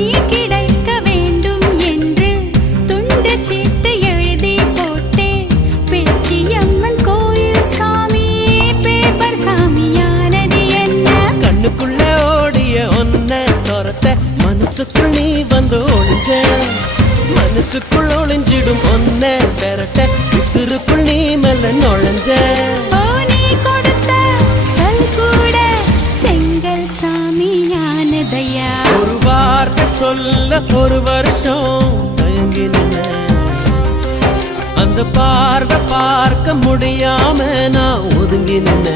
நீ கிடைக்க வேண்டும் என்று துண்டு சீட்டு எழுதி போட்டேன். பேச்சியம்மன் கோயில் சாமி பேப்பர் சாமியானது என்ன? கண்ணுக்குள்ள ஓடிய ஒன்ன துரத்த மனசுக்குள் நீ வந்து ஒளிஞ்ச. மனசுக்குள் ஒளிஞ்சிடும் ஒன்ன பெறட்ட உசுருக்குள் நீ மெல்ல நுழைஞ்ச. ஓ நீ கொடுத்த கல் கூட செங்கல் சாமியானதையா? ஒரு வார்த்தை சொல்ல ஒரு வருஷம் தயங்கி நின்ன. அந்த பார்வை பார்க்க முடியாம நான் ஒதுங்கி நின்ன.